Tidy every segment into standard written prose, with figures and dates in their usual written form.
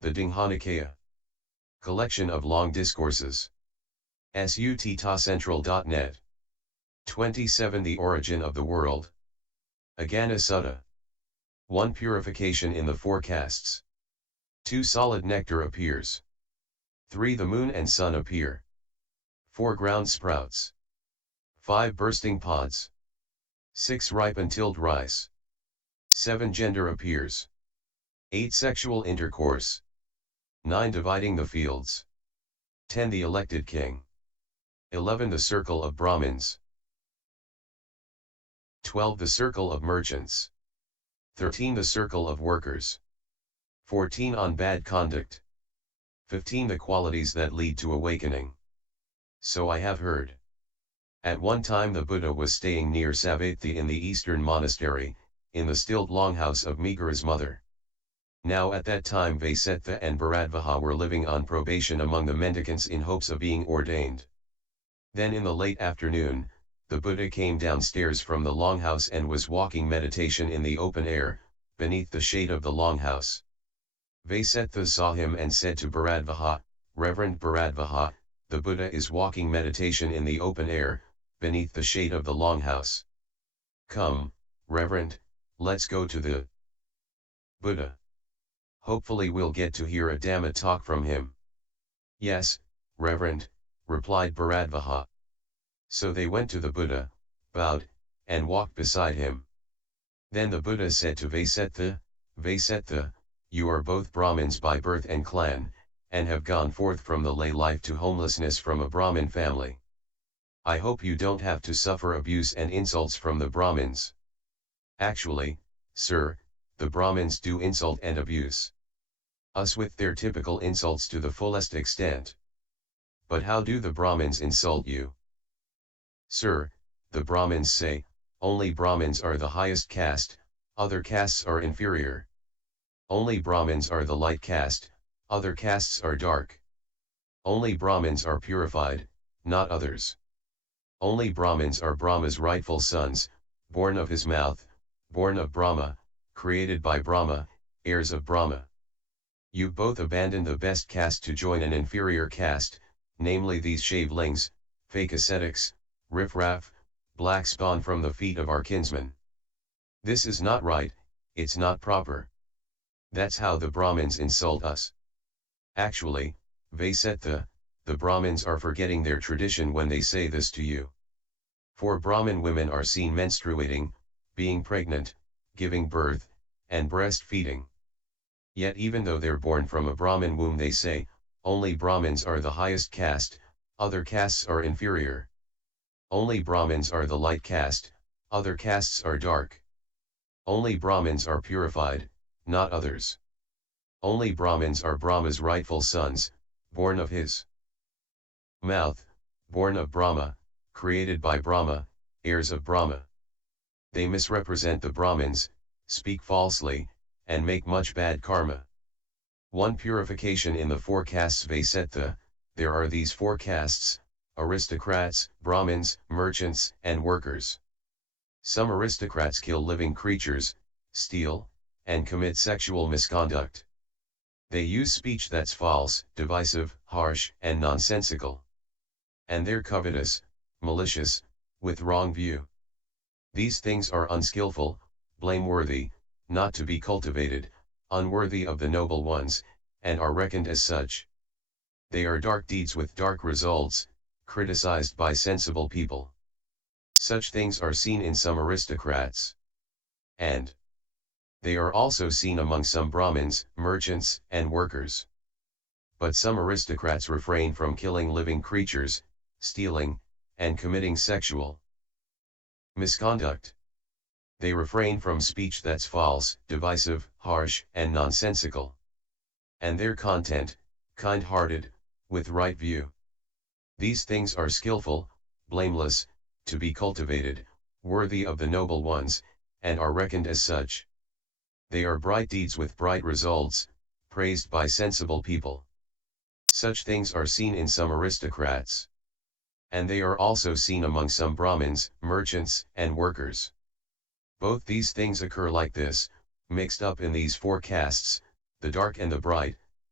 The Digha Nikaya. Collection of Long Discourses. Suttacentral.net. 27 The Origin of the World. Aggañña Sutta. 1 Purification in the Four Castes. 2 Solid nectar appears. 3 The moon and sun appear. 4 Ground sprouts. 5 Bursting pods. 6 Ripen tilled rice. 7 Gender appears. 8 Sexual intercourse. 9 Dividing the fields. 10 The elected king. 11 The circle of Brahmins. 12 The circle of merchants. 13 The circle of workers. 14 On bad conduct. 15 The qualities that lead to awakening. So I have heard. At one time the Buddha was staying near Savatthi in the eastern monastery, in the stilled longhouse of Megara's mother. Now at that time Vasettha and Bharadvaja were living on probation among the mendicants in hopes of being ordained. Then in the late afternoon, the Buddha came downstairs from the longhouse and was walking meditation in the open air, beneath the shade of the longhouse. Vasettha saw him and said to Bharadvaja, "Reverend Bharadvaja, the Buddha is walking meditation in the open air, beneath the shade of the longhouse. Come, Reverend, let's go to the Buddha. Hopefully we'll get to hear a Dhamma talk from him." "Yes, Reverend," replied Bharadvaja. So they went to the Buddha, bowed, and walked beside him. Then the Buddha said to Vasettha, "Vasettha, you are both Brahmins by birth and clan, and have gone forth from the lay life to homelessness from a Brahmin family. I hope you don't have to suffer abuse and insults from the Brahmins. Actually, sir, the Brahmins do insult and abuse us with their typical insults to the fullest extent. But how do the Brahmins insult you?" "Sir, the Brahmins say, only Brahmins are the highest caste, other castes are inferior. Only Brahmins are the light caste, other castes are dark. Only Brahmins are purified, not others. Only Brahmins are Brahma's rightful sons, born of his mouth, born of Brahma, created by Brahma, heirs of Brahma. You both abandoned the best caste to join an inferior caste, namely these shavelings, fake ascetics, riffraff, black spawn from the feet of our kinsmen. This is not right, it's not proper. That's how the Brahmins insult us. Actually, Vasettha, the Brahmins are forgetting their tradition when they say this to you. For Brahmin women are seen menstruating, being pregnant, giving birth, and breastfeeding. Yet even though they're born from a Brahmin womb they say, only Brahmins are the highest caste, other castes are inferior. Only Brahmins are the light caste, other castes are dark. Only Brahmins are purified, not others. Only Brahmins are Brahma's rightful sons, born of his mouth, born of Brahma, created by Brahma, heirs of Brahma. They misrepresent the Brahmins, speak falsely, and make much bad karma. 1 Purification in the four castes. Vasettha, there are these four castes, aristocrats, Brahmins, merchants, and workers. Some aristocrats kill living creatures, steal, and commit sexual misconduct. They use speech that's false, divisive, harsh, and nonsensical. And they're covetous, malicious, with wrong view. These things are unskillful, blameworthy, not to be cultivated, unworthy of the noble ones, and are reckoned as such. They are dark deeds with dark results, criticized by sensible people. Such things are seen in some aristocrats. And they are also seen among some Brahmins, merchants, and workers. But some aristocrats refrain from killing living creatures, stealing, and committing sexual misconduct. They refrain from speech that's false, divisive, harsh, and nonsensical. And their content, kind-hearted, with right view. These things are skillful, blameless, to be cultivated, worthy of the noble ones, and are reckoned as such. They are bright deeds with bright results, praised by sensible people. Such things are seen in some aristocrats. And they are also seen among some Brahmins, merchants, and workers. Both these things occur like this, mixed up in these four castes, the dark and the bright,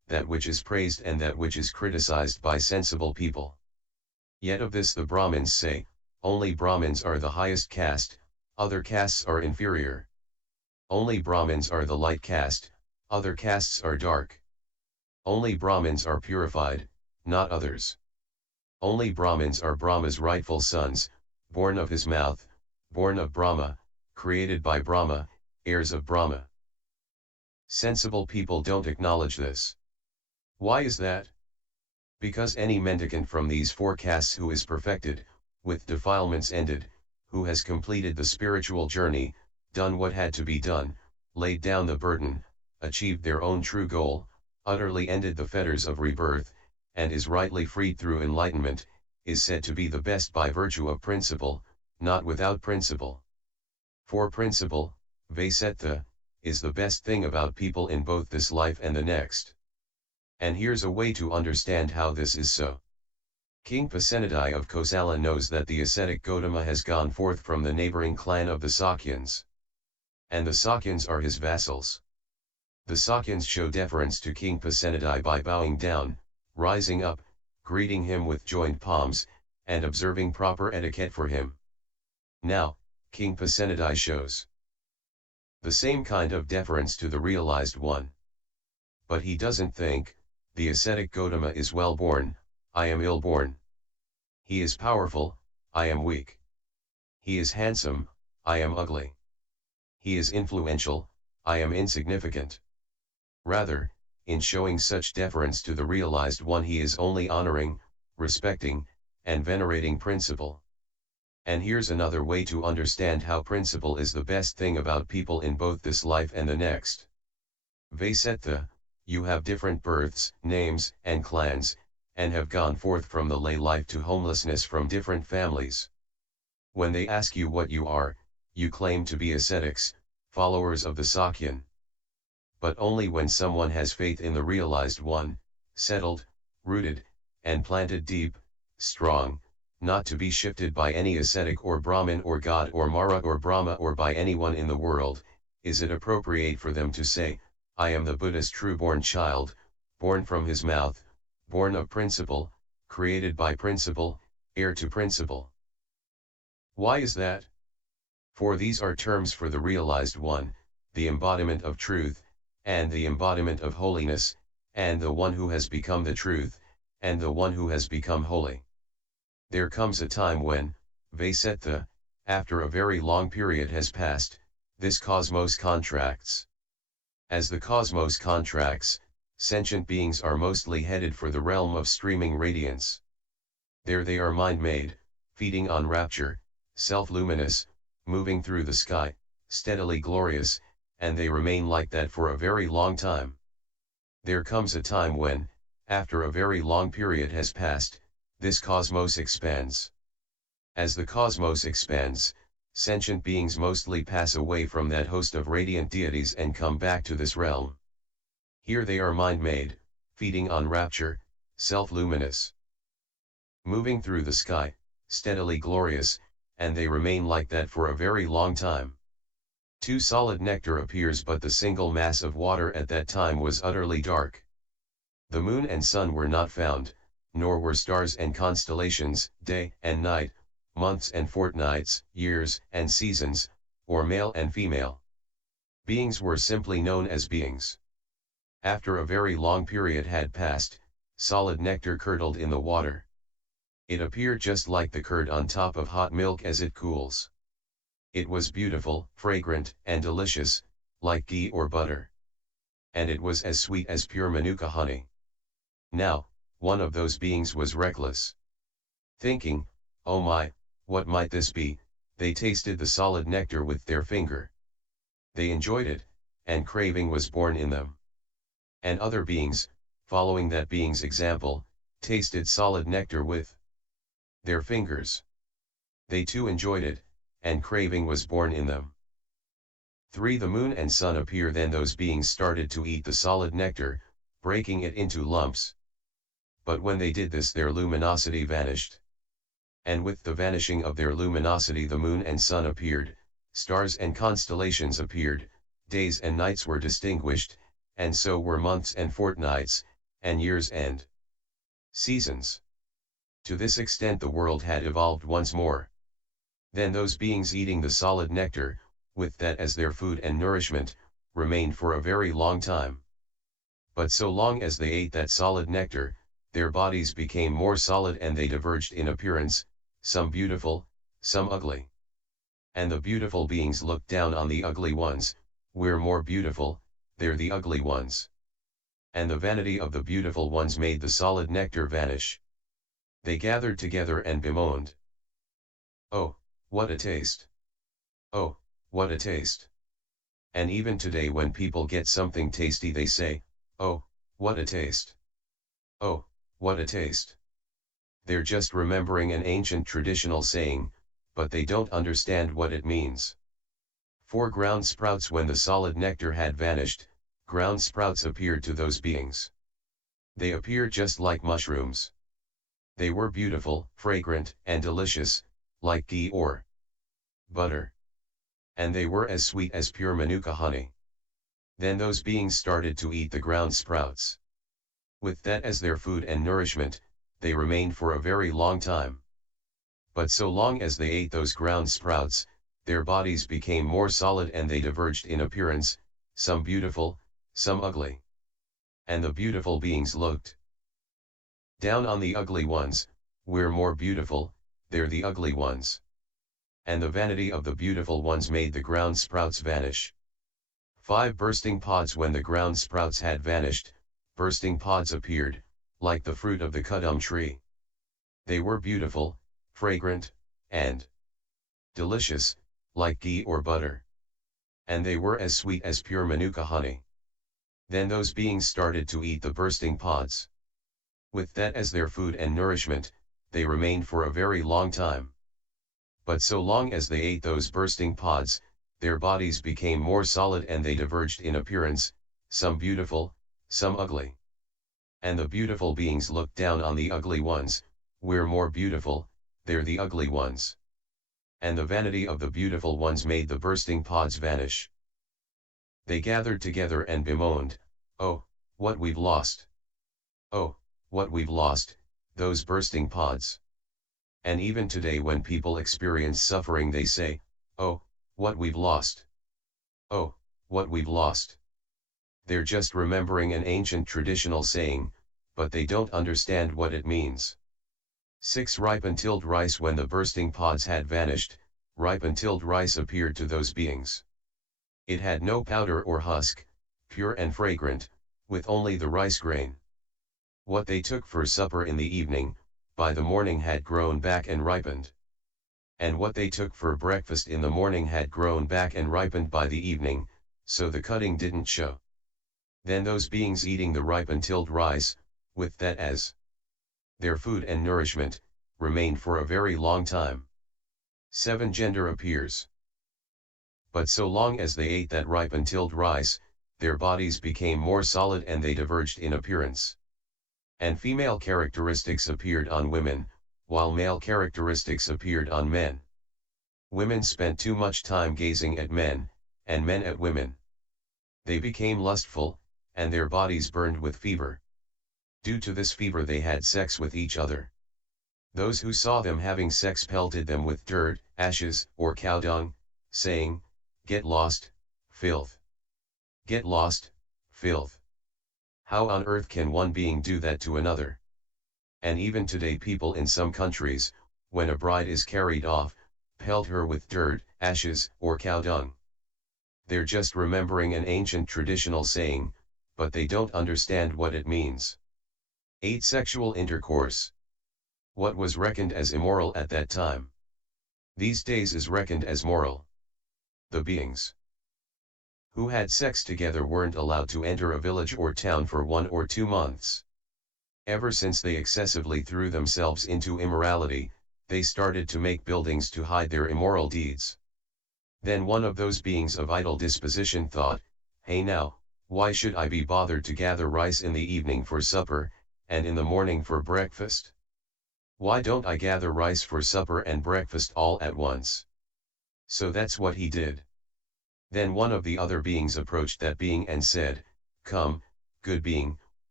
that which is praised and that which is criticized by sensible people. Yet of this the Brahmins say, only Brahmins are the highest caste, other castes are inferior. Only Brahmins are the light caste, other castes are dark. Only Brahmins are purified, not others. Only Brahmins are Brahma's rightful sons, born of his mouth, born of Brahma, created by Brahma, heirs of Brahma. Sensible people don't acknowledge this. Why is that? Because any mendicant from these four castes who is perfected, with defilements ended, who has completed the spiritual journey, done what had to be done, laid down the burden, achieved their own true goal, utterly ended the fetters of rebirth, and is rightly freed through enlightenment, is said to be the best by virtue of principle, not without principle. For principle, Vaisetta, is the best thing about people in both this life and the next. And here's a way to understand how this is so. King Pasenadi of Kosala knows that the ascetic Gautama has gone forth from the neighboring clan of the Sakyans. And the Sakyans are his vassals. The Sakyans show deference to King Pasenadi by bowing down, rising up, greeting him with joined palms, and observing proper etiquette for him. Now, King Pasenadi shows the same kind of deference to the realized one. But he doesn't think, the ascetic Gautama is well born, I am ill born. He is powerful, I am weak. He is handsome, I am ugly. He is influential, I am insignificant. Rather, in showing such deference to the realized one, he is only honoring, respecting, and venerating principle. And here's another way to understand how principle is the best thing about people in both this life and the next. Vaisetta, you have different births, names, and clans, and have gone forth from the lay life to homelessness from different families. When they ask you what you are, you claim to be ascetics, followers of the Sakyan. But only when someone has faith in the realized one, settled, rooted, and planted deep, strong, not to be shifted by any ascetic or Brahmin or God or Mara or Brahma or by anyone in the world, is it appropriate for them to say, I am the Buddha's true-born child, born from his mouth, born of principle, created by principle, heir to principle. Why is that? For these are terms for the realized one, the embodiment of truth, and the embodiment of holiness, and the one who has become the truth, and the one who has become holy. There comes a time when, Vaisetta, after a very long period has passed, this cosmos contracts. As the cosmos contracts, sentient beings are mostly headed for the realm of streaming radiance. There they are mind-made, feeding on rapture, self-luminous, moving through the sky, steadily glorious, and they remain like that for a very long time. There comes a time when, after a very long period has passed, this cosmos expands. As the cosmos expands, sentient beings mostly pass away from that host of radiant deities and come back to this realm. Here they are mind-made, feeding on rapture, self-luminous, moving through the sky, steadily glorious, and they remain like that for a very long time. Too solid nectar appears, but the single mass of water at that time was utterly dark. The moon and sun were not found, nor were stars and constellations, day and night, months and fortnights, years and seasons, or male and female. Beings were simply known as beings. After a very long period had passed, solid nectar curdled in the water. It appeared just like the curd on top of hot milk as it cools. It was beautiful, fragrant, and delicious, like ghee or butter. And it was as sweet as pure manuka honey. Now, one of those beings was reckless. Thinking, oh my, what might this be, they tasted the solid nectar with their finger. They enjoyed it, and craving was born in them. And other beings, following that being's example, tasted solid nectar with their fingers. They too enjoyed it, and craving was born in them. 3. The moon and sun appear. Then those beings started to eat the solid nectar, breaking it into lumps. But when they did this, their luminosity vanished. And with the vanishing of their luminosity, the moon and sun appeared, stars and constellations appeared, days and nights were distinguished, and so were months and fortnights, and years and seasons. To this extent the world had evolved once more. Then those beings eating the solid nectar, with that as their food and nourishment, remained for a very long time. But so long as they ate that solid nectar, their bodies became more solid and they diverged in appearance, some beautiful, some ugly. And the beautiful beings looked down on the ugly ones, we're more beautiful, they're the ugly ones. And the vanity of the beautiful ones made the solid nectar vanish. They gathered together and bemoaned. Oh, what a taste! Oh, what a taste! And even today when people get something tasty they say, oh, what a taste! Oh, what a taste! They're just remembering an ancient traditional saying, but they don't understand what it means. 4 ground sprouts. When the solid nectar had vanished, ground sprouts appeared to those beings. They appeared just like mushrooms. They were beautiful, fragrant, and delicious, like ghee or butter. And they were as sweet as pure manuka honey. Then those beings started to eat the ground sprouts. With that as their food and nourishment, they remained for a very long time. But so long as they ate those ground sprouts, their bodies became more solid and they diverged in appearance, some beautiful, some ugly. And the beautiful beings looked down on the ugly ones, we're more beautiful, they're the ugly ones. And the vanity of the beautiful ones made the ground sprouts vanish. 5 bursting pods. When the ground sprouts had vanished, bursting pods appeared, like the fruit of the kudum tree. They were beautiful, fragrant, and delicious, like ghee or butter. And they were as sweet as pure manuka honey. Then those beings started to eat the bursting pods. With that as their food and nourishment, they remained for a very long time. But so long as they ate those bursting pods, their bodies became more solid and they diverged in appearance, some beautiful, some ugly. And the beautiful beings looked down on the ugly ones, we're more beautiful, they're the ugly ones. And the vanity of the beautiful ones made the bursting pods vanish. They gathered together and bemoaned, oh, what we've lost! Oh, what we've lost, those bursting pods! And even today when people experience suffering they say, oh, what we've lost! Oh, what we've lost! They're just remembering an ancient traditional saying, but they don't understand what it means. 6 ripe-and-tilled rice. When the bursting pods had vanished, ripe-and-tilled rice appeared to those beings. It had no powder or husk, pure and fragrant, with only the rice grain. What they took for supper in the evening, by the morning had grown back and ripened. And what they took for breakfast in the morning had grown back and ripened by the evening, so the cutting didn't show. Then those beings eating the ripe-and-tilled rice, with that as their food and nourishment, remained for a very long time. 7 Gender appears. But so long as they ate that ripe-and-tilled rice, their bodies became more solid and they diverged in appearance. And female characteristics appeared on women, while male characteristics appeared on men. Women spent too much time gazing at men, and men at women. They became lustful, and their bodies burned with fever. Due to this fever they had sex with each other. Those who saw them having sex pelted them with dirt, ashes, or cow dung, saying, "Get lost, filth! Get lost, filth!" How on earth can one being do that to another? And even today people in some countries, when a bride is carried off, pelt her with dirt, ashes, or cow dung. They're just remembering an ancient traditional saying, but they don't understand what it means. 8 Sexual intercourse. What was reckoned as immoral at that time, these days is reckoned as moral. The beings who had sex together weren't allowed to enter a village or town for 1 or 2 months. Ever since they excessively threw themselves into immorality, they started to make buildings to hide their immoral deeds. Then one of those beings of idle disposition thought, hey now, why should I be bothered to gather rice in the evening for supper, and in the morning for breakfast? Why don't I gather rice for supper and breakfast all at once? So that's what he did. Then one of the other beings approached that being and said, "Come, good being,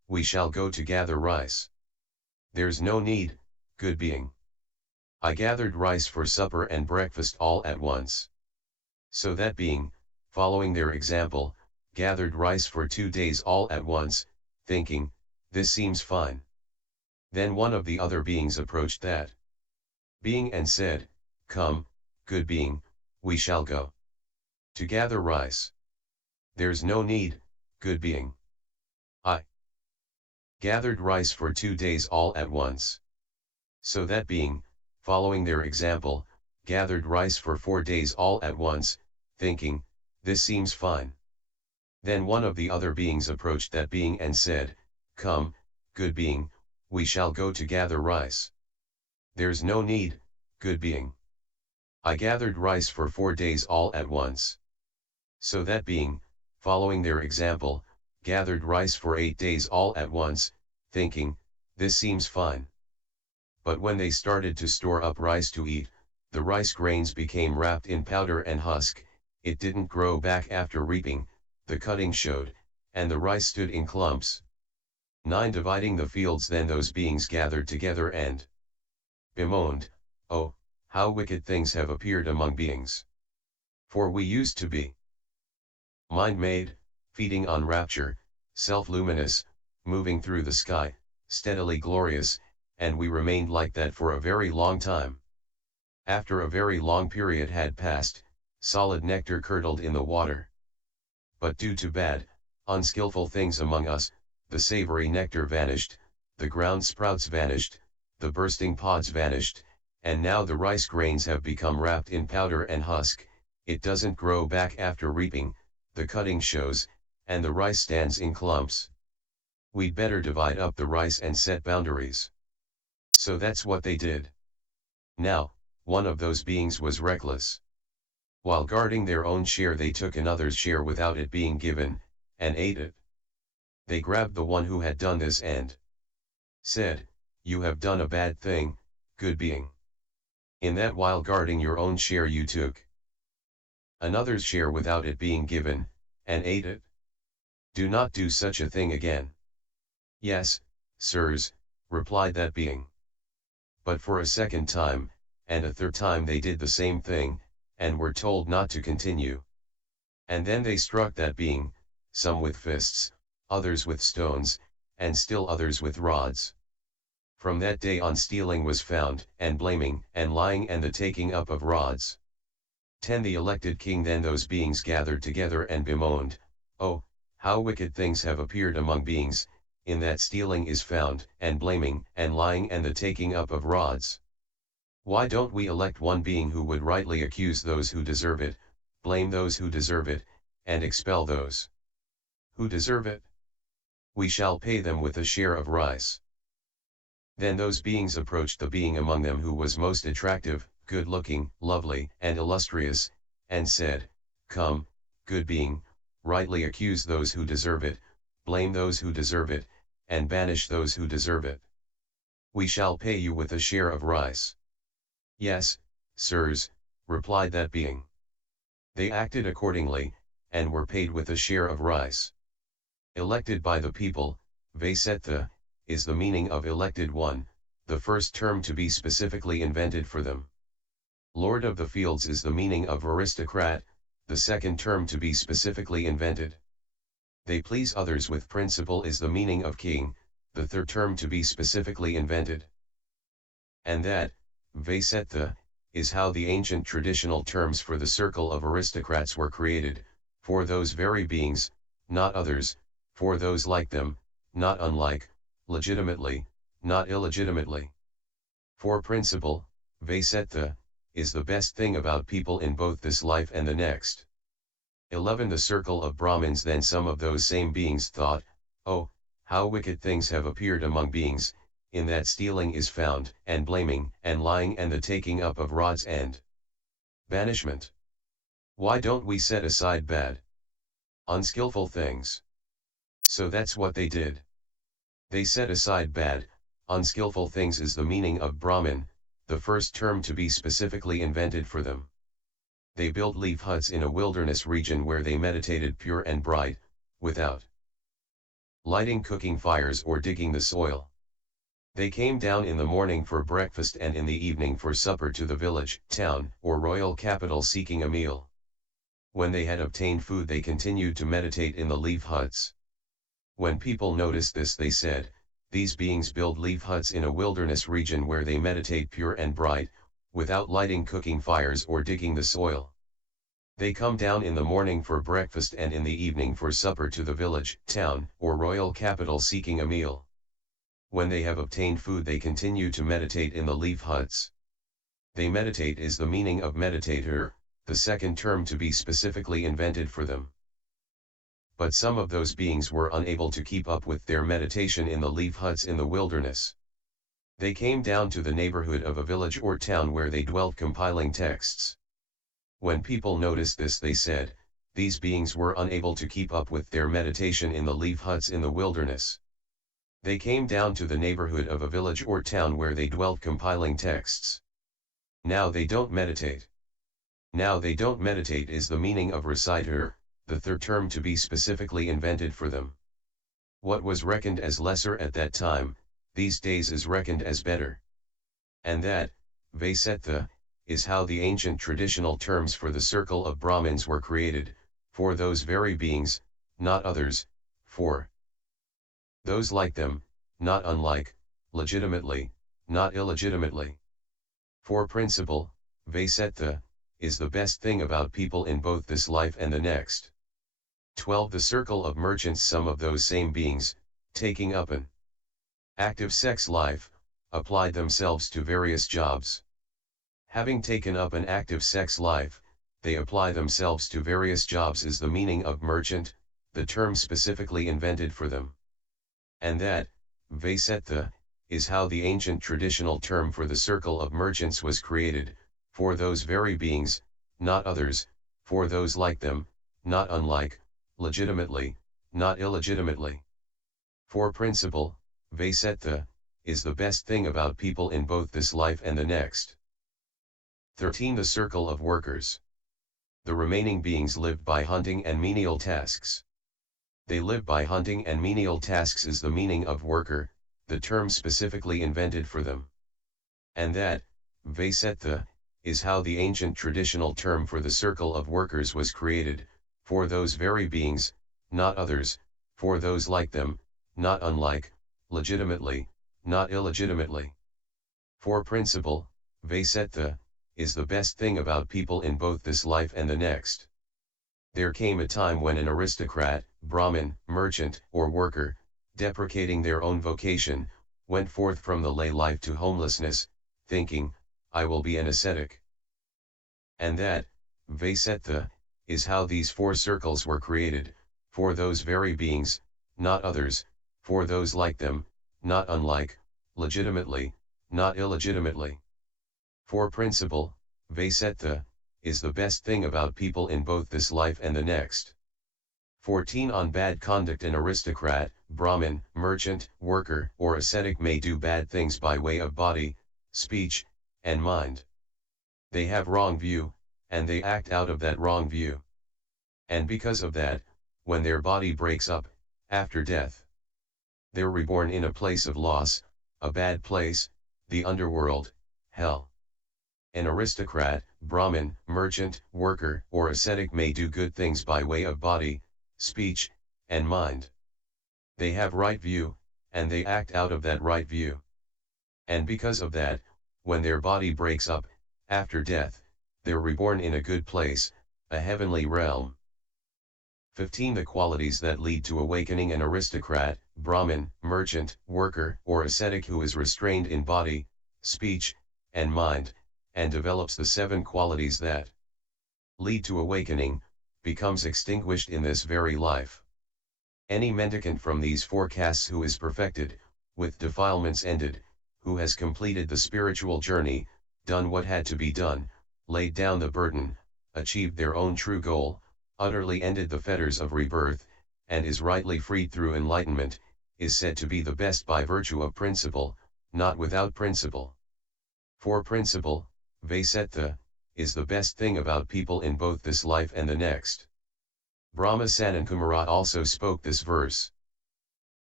we shall go to gather rice. There's no need, good being. I gathered rice for supper and breakfast all at once. So that being, following their example, gathered rice for 2 days all at once, thinking, this seems fine. Then one of the other beings approached that being and said, come, good being, we shall go to gather rice. There's no need, good being. I gathered rice for 2 days all at once. So that being, following their example, gathered rice for 4 days all at once, thinking, this seems fine. Then one of the other beings approached that being and said, come, good being, we shall go to gather rice. There's no need, good being. I gathered rice for 4 days all at once. So that being, following their example, gathered rice for 8 days all at once, thinking, this seems fine. But when they started to store up rice to eat, the rice grains became wrapped in powder and husk, it didn't grow back after reaping, the cutting showed, and the rice stood in clumps. 9. Dividing the fields, then those beings gathered together and bemoaned, oh, how wicked things have appeared among beings. For we used to be mind-made, feeding on rapture, self-luminous, moving through the sky, steadily glorious, and we remained like that for a very long time. After a very long period had passed, solid nectar curdled in the water. But due to bad, unskillful things among us, the savory nectar vanished, the ground sprouts vanished, the bursting pods vanished, and now the rice grains have become wrapped in powder and husk, it doesn't grow back after reaping, the cutting shows, and the rice stands in clumps. We'd better divide up the rice and set boundaries. So that's what they did. Now, one of those beings was reckless. While guarding their own share, they took another's share without it being given, and ate it. They grabbed the one who had done this and said, you have done a bad thing, good being. In that while guarding your own share you took another's share without it being given, and ate it. Do not do such a thing again. Yes, sirs, replied that being. But for a second time, and a third time they did the same thing, and were told not to continue. And then they struck that being, some with fists, others with stones, and still others with rods. From that day on stealing was found, and blaming, and lying, and the taking up of rods. 10. The elected king, then those beings gathered together and bemoaned, oh, how wicked things have appeared among beings, in that stealing is found, and blaming, and lying, and the taking up of rods. Why don't we elect one being who would rightly accuse those who deserve it, blame those who deserve it, and expel those who deserve it? We shall pay them with a share of rice. Then those beings approached the being among them who was most attractive, good-looking, lovely, and illustrious, and said, come, good being, rightly accuse those who deserve it, blame those who deserve it, and banish those who deserve it. We shall pay you with a share of rice. Yes, sirs, replied that being. They acted accordingly, and were paid with a share of rice. Elected by the people, Vasetha, is the meaning of elected one, the first term to be specifically invented for them. Lord of the fields is the meaning of aristocrat, the second term to be specifically invented. They please others with principle is the meaning of king, the third term to be specifically invented. And that, Vasetha, is how the ancient traditional terms for the circle of aristocrats were created, for those very beings, not others, for those like them, not unlike, legitimately, not illegitimately. For principle, Vasetha, is the best thing about people in both this life and the next. 11. The circle of Brahmins, then some of those same beings thought, oh, how wicked things have appeared among beings, in that stealing is found, and blaming, and lying, and the taking up of rods and banishment. Why don't we set aside bad, unskillful things? So that's what they did. They set aside bad, unskillful things is the meaning of Brahmin, the first term to be specifically invented for them. They built leaf huts in a wilderness region where they meditated pure and bright, without lighting cooking fires or digging the soil. They came down in the morning for breakfast and in the evening for supper to the village, town, or royal capital seeking a meal. When they had obtained food they continued to meditate in the leaf huts. When people noticed this they said, "These beings build leaf huts in a wilderness region where they meditate pure and bright, without lighting cooking fires or digging the soil. They come down in the morning for breakfast and in the evening for supper to the village, town, or royal capital seeking a meal. When they have obtained food they continue to meditate in the leaf huts." They meditate is the meaning of meditator, the second term to be specifically invented for them. But some of those beings were unable to keep up with their meditation in the leaf huts in the wilderness. They came down to the neighborhood of a village or town where they dwelt compiling texts. When people noticed this they said, "These beings were unable to keep up with their meditation in the leaf huts in the wilderness. They came down to the neighborhood of a village or town where they dwelt compiling texts. Now they don't meditate." Now they don't meditate is the meaning of reciter, the third term to be specifically invented for them. What was reckoned as lesser at that time, these days is reckoned as better. And that, Vaisetta, is how the ancient traditional terms for the circle of Brahmins were created, for those very beings, not others, for those like them, not unlike, legitimately, not illegitimately. For principle, Vaisetta, is the best thing about people in both this life and the next. 12. The circle of merchants. Some of those same beings, taking up an active sex life, applied themselves to various jobs. Having taken up an active sex life, they apply themselves to various jobs is the meaning of merchant, the term specifically invented for them. And that, Vaisetta, is how the ancient traditional term for the circle of merchants was created, for those very beings, not others, for those like them, not unlike, legitimately, not illegitimately. For principle, Vaisetta, is the best thing about people in both this life and the next. 13. The circle of workers. The remaining beings lived by hunting and menial tasks. They live by hunting and menial tasks is the meaning of worker, the term specifically invented for them. And that, Vaisetta, is how the ancient traditional term for the circle of workers was created, for those very beings, not others, for those like them, not unlike, legitimately, not illegitimately. For principle, Vaisetta, is the best thing about people in both this life and the next. There came a time when an aristocrat, Brahmin, merchant, or worker, deprecating their own vocation, went forth from the lay life to homelessness, thinking, "I will be an ascetic." And that, Vaisetta, is how these four circles were created, for those very beings, not others, for those like them, not unlike, legitimately, not illegitimately. For principle, Vaisetta, is the best thing about people in both this life and the next. 14. On bad conduct. An aristocrat, Brahmin, merchant, worker, or ascetic may do bad things by way of body, speech, and mind. They have wrong view, and they act out of that wrong view. And because of that, when their body breaks up, after death, they're reborn in a place of loss, a bad place, the underworld, hell. An aristocrat, Brahmin, merchant, worker, or ascetic may do good things by way of body, speech, and mind. They have right view, and they act out of that right view. And because of that, when their body breaks up, after death, they're reborn in a good place, a heavenly realm. 15. The qualities that lead to awakening. An aristocrat, Brahmin, merchant, worker, or ascetic who is restrained in body, speech, and mind, and develops the 7 qualities that lead to awakening, becomes extinguished in this very life. Any mendicant from these 4 castes who is perfected, with defilements ended, who has completed the spiritual journey, done what had to be done, laid down the burden, achieved their own true goal, utterly ended the fetters of rebirth, and is rightly freed through enlightenment, is said to be the best by virtue of principle, not without principle. For principle, Vaisetta, is the best thing about people in both this life and the next. Brahma Sanankumara also spoke this verse.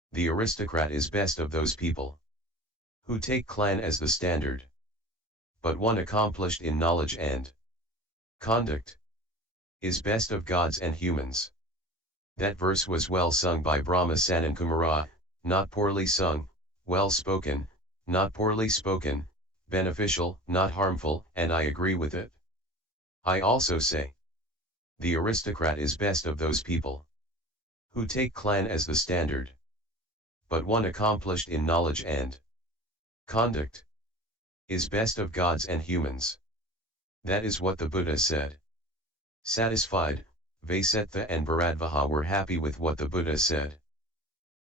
The aristocrat is best of those people who take clan as the standard, but one accomplished in knowledge and conduct is best of gods and humans. That verse was well sung by Brahma Sanankumara, not poorly sung, well spoken, not poorly spoken, beneficial, not harmful, and I agree with it. I also say, the aristocrat is best of those people who take clan as the standard, but one accomplished in knowledge and conduct is best of gods and humans. That is what the Buddha said. Satisfied, Vasetha and Bharadvaja were happy with what the Buddha said.